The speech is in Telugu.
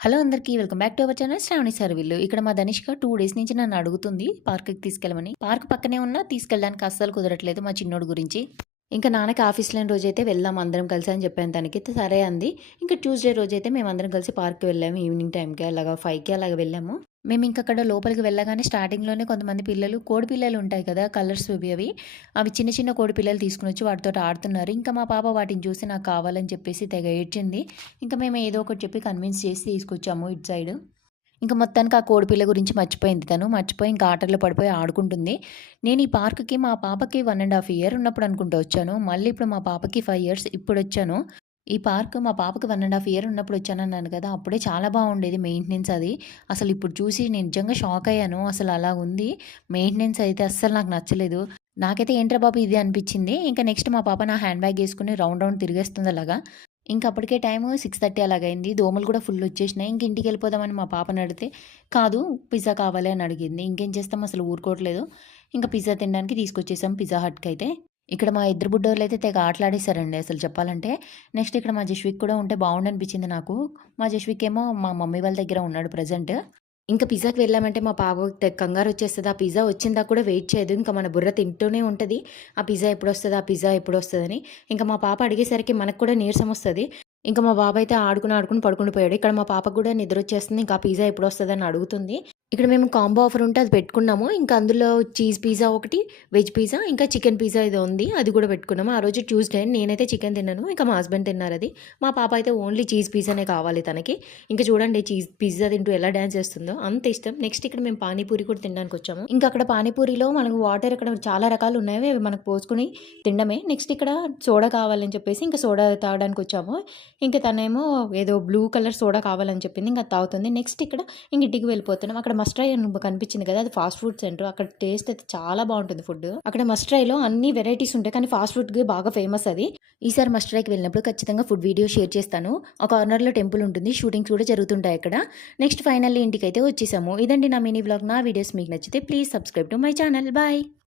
హలో అందరికీ welcome back to our channel Sravani సర్విల్లు. ఇక్కడ మా ధనిష్క 2 డేస్ నుంచి నన్ను అడుగుతుంది పార్క్‌కి తీసుకెళ్ళమని. పార్క్ పక్కనే ఉన్నా తీసుకెళ్ళడానికి అస్సలు కుదరట్లేదు మా చిన్నోడు గురించి. ఇంకా నాన్నకి ఆఫీస్ లేని రోజైతే వెళ్దాం అందరం కలిసి అని చెప్పాను తనకి. సరే అంది. ఇంకా ట్యూస్‌డే రోజైతే మేమందరం కలిసి పార్క్‌కి వెళ్ళాము. ఈవినింగ్ టైంకి అలాగా 5కి అలాగా వెళ్ళాము. మేము ఇంక అక్కడ లోపలికి వెళ్ళగానే స్టార్టింగ్‌లోనే కొంతమంది పిల్లలు కోడి పిల్లలు ఉంటాయి కదా! కలర్స్‌వి అవి. అవి చిన్న చిన్న కోడి పిల్లలు తీసుకొనొచ్చి వాటితోటి ఆడుతున్నారు. ఇంకా మా పాప వాటిని చూసి నాకు కావాలని చెప్పేసి తెగ ఏడ్చింది. ఇంకా మేము ఏదో ఒకటి చెప్పి కన్విన్స్ చేసి తీసుకొచ్చాము ఇటు సైడు. ఇంక మొత్తానికి ఆ కోడిపిల్ల గురించి మర్చిపోయింది తను. మర్చిపోయి ఇంకా ఆటల్లో పడిపోయి ఆడుకుంటుంది. నేను ఈ పార్క్‌కి మా పాపకి 1 ½ ఇయర్ ఉన్నప్పుడు అనుకుంటా వచ్చాను. మళ్ళీ ఇప్పుడు మా పాపకి 5 ఇయర్స్ ఇప్పుడొచ్చాను. ఈ పార్క్ మా పాపకి 1 ½ ఇయర్ ఉన్నప్పుడు వచ్చానన్నాను కదా! అప్పుడే చాలా బాగుండేది మెయింటెనెన్స్ అది. అసలు ఇప్పుడు చూసి నేను నిజంగా షాక్ అయ్యాను. అసలు అలా ఉంది. మెయింటెనెన్స్ అయితే అస్సలు నాకు నచ్చలేదు. నాకైతే ఏంట్రా బాబు ఇది అనిపించింది. ఇంకా నెక్స్ట్ మా పాప నా హ్యాండ్ బ్యాగ్ ఏసుకొని రౌండ్ రౌండ్ తిరిగేస్తుంది అలాగా. ఇంక అప్పటికే టైము 6:30 అలాగయింది. దోమలు కూడా ఫుల్ వచ్చేసినాయి. ఇంక ఇంటికెళ్ళిపోదామని మా పాపని అడిగితే, కాదు పిజ్జా కావాలి అని అడిగింది. ఇంకేం చేస్తాం అసలు ఊరుకోవట్లేదు. ఇంక పిజ్జా తినడానికి తీసుకొచ్చేసాం పిజ్జా హట్‌కయితే. ఇక్కడ మా ఇద్దరు బుడ్డోళ్ళైతే తెగ ఆటలాడేశారండి అసలు చెప్పాలంటే. నెక్స్ట్ ఇక్కడ మా జస్విక్ కూడా ఉంటే బావుండనిపించింది నాకు. మా జస్విక్ ఏమో మా మమ్మీ వాళ్ళ దగ్గర ఉన్నాడు ప్రెజెంట్. ఇంక పిజ్జాకి వెళ్ళామంటే మా పాపకి తెగ కంగారొచ్చేస్తది. ఆ పిజ్జా వచ్చేదాకా కూడా వెయిట్ చేయదు. ఇంక మన బుర్ర తింటూనే ఉంటది. ఆ పిజ్జా ఎప్పుడొస్తదా? ఆ పిజ్జా ఎప్పుడొస్తదని. ఇంక మా పాప అడిగేసరికి మనకు కూడా నీరసమొస్తది. ఇంక మా బాబయితే ఆడుకుని, ఆడుకుని పడుకుండి పోయాడు. ఇక్కడ మా పాపకు కూడా నిద్రొచ్చేస్తుంది. ఇంకా ఆ పిజ్జా ఎప్పుడొస్తదని అడుగుతుంది. ఇక్కడ మేము కాంబో ఆఫర్ ఉంటే అది పెట్టుకున్నాము. ఇంకా అందులో చీజ్ పిజ్జా ఒకటి, వెజ్ పిజ్జా, ఇంకా చికెన్ పిజ్జా ఏదో ఉంది. అది కూడా పెట్టుకున్నాము. ఆ రోజు ట్యూస్‌డే నేనైతే చికెన్ తిన్నాను. ఇంకా మా హస్బెండ్ తిన్నారది. మా పాప అయితే ఓన్లీ చీజ్ పిజ్జానే కావాలి తనకి. ఇంక చూడండి చీజ్ పిజ్జా తింటూ ఎలా డాన్స్ చేస్తుందో అంత ఇష్టం. నెక్స్ట్ ఇక్కడ మేము పానీపూరి కూడా తినడానికొచ్చాము. ఇంకా అక్కడ పానీపూరిలో మనకు వాటర్ ఇక్కడ చాలా రకాలున్నాయి. అవి మనకు పోసుకొని తినడమే. నెక్స్ట్ ఇక్కడ సోడా కావాలని చెప్పేసి ఇంకా సోడా తాగడానికొచ్చాము. ఇంక తనేమో ఏదో బ్లూ కలర్ సోడా కావాలని చెప్పింది. ఇంక అది తాగుతుంది. నెక్స్ట్ ఇక్కడ ఇంక ఇంటికి వెళ్ళిపోతున్నాం. అక్కడ మస్ట్ ట్రై అని కనిపించింది కదా! అది ఫాస్ట్ ఫుడ్ సెంటర్. అక్కడ టేస్ట్ అయితే చాలా బావుంటుంది ఫుడ్. అక్కడ మస్ట్ ట్రైలో అన్ని వెరైటీస్ ఉంటాయి. కానీ ఫాస్ట్ ఫుడ్‌కి బాగా ఫేమస్ అది. ఈసారి మస్ట్ ట్రైకి వెళ్ళినప్పుడు ఖచ్చితంగా ఫుడ్ వీడియో షేర్ చేస్తాను. ఒక కార్నర్‌లో టెంపుల్ ఉంటుంది. షూటింగ్స్ కూడా జరుగుతుంటాయి అక్కడ. నెక్స్ట్ ఫైనల్లీ ఇంటికైతే వచ్చేసాము. ఇదండి నా మినీ వ్లాగ్. నా వీడియోస్ మీకు నచ్చితే please subscribe to my channel. Bye.